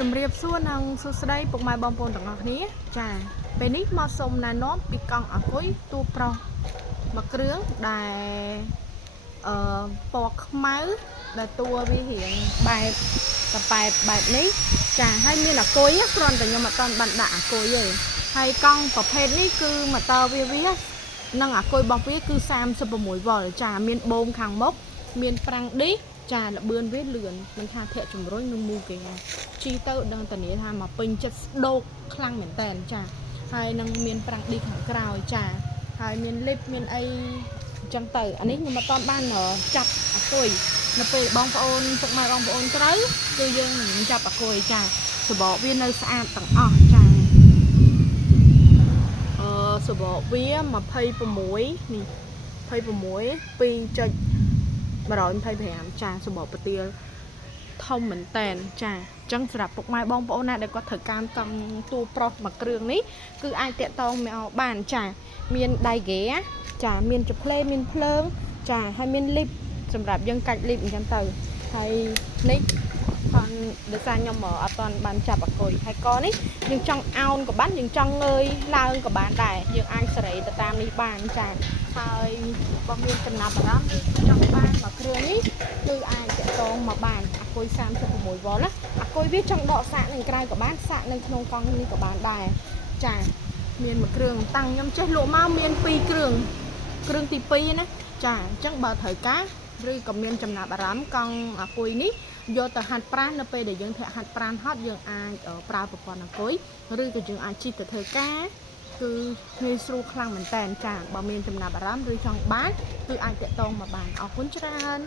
ជំរាបសួរនិងសួស្តីពុកម៉ែបងប្អូនទាំងអស់គ្នាចាពេលនេះមកសូមណែនាំពីកង់អាគុយតួប្រុសមួយគ្រឿងដែលពណ៌ខ្មៅដែលតួវារៀងបែបតប៉ែតបែបនេះចាហើយមានអាគុយគ្រាន់តែខ្ញុំអត់ទាន់បានដាក់អាគុយទេហើយកង់ប្រភេទនេះគឺម៉ូទ័រវានិងអាគុយរបស់វាគឺ36វ៉ុលចាមានបូមខាងមុខមានប្រាំងឌីសចាលបឿនវាលឿនមិនថាធាក់ជំរុញនឹងមូគេជីទៅដឹងតានីថាមកពេញចិត្តស្ដោកខ្លាំងមែនតើចាហើយនឹងមានប្រាំងឌីខាងក្រោយចាហើយមានលីបមានអីអញ្ចឹងទៅអានេះខ្ញុំអត់ទាន់បានចាប់អាគុយនៅពេលបងប្អូនពុកម៉ែបងប្អូនត្រូវគឺយើងនឹងចាប់អាគុយចាសបកវានៅស្អាតទាំងអស់ចាសបកវា26នេះ26 2.125ចាសបកប្រទាលធំមែនតែនចាអញ្ចឹងសម្រាប់ពុកម៉ែបងប្អូនណាដែលគាត់ត្រូវការកង់តួប្រុសមួយគ្រឿងនេះគឺអាចតាក់ទងមកបានចាមានដៃហ្គេចាមានចផ្លេមានភ្លើងចាហើយមានលីបសម្រាប់យើងកាច់លីបអញ្ចឹងទៅហើយនេះផងដោយសារខ្ញុំអត់ទាន់បានចាប់អាគុយហើយកនេះយើងចង់អោនក៏បានយើងចង់ងើយឡើងក៏បានដែរយើងអាចសេរីទៅតាមនេះបានចាហើយបើមានចំណាប់អារម្មណ៍ចង់បានមួយគ្រឿងនេះគឺអាចតាក់ទងមកបានអាគុយ36វ៉ុលណាអាគុយវាចង់ដកសាកនៅក្រៅក៏បានសាកនៅក្នុងកង់នេះក៏បានដែរចាមានមួយគ្រឿងតាំងខ្ញុំចេះលក់មកមាន2គ្រឿងទី2ណាចាអញ្ចឹងបើត្រូវការឬក៏មានចំណាប់អារម្មណ៍កង់អាគុយនេះយកទៅហាត់ប្រាណនៅពេលដែលយើងធាក់ហាត់ប្រាណហត់យើងអាចប្រើប្រព័ន្ធអាគុយឬក៏យើងអាចជិះទៅធ្វើការគឺងាយស្រួលខ្លាំងមែនតើចាបើមានចំណាប់អារម្មណ៍ឬចង់បានគឺអាចតាក់ទងមកបានអរគុណច្រើន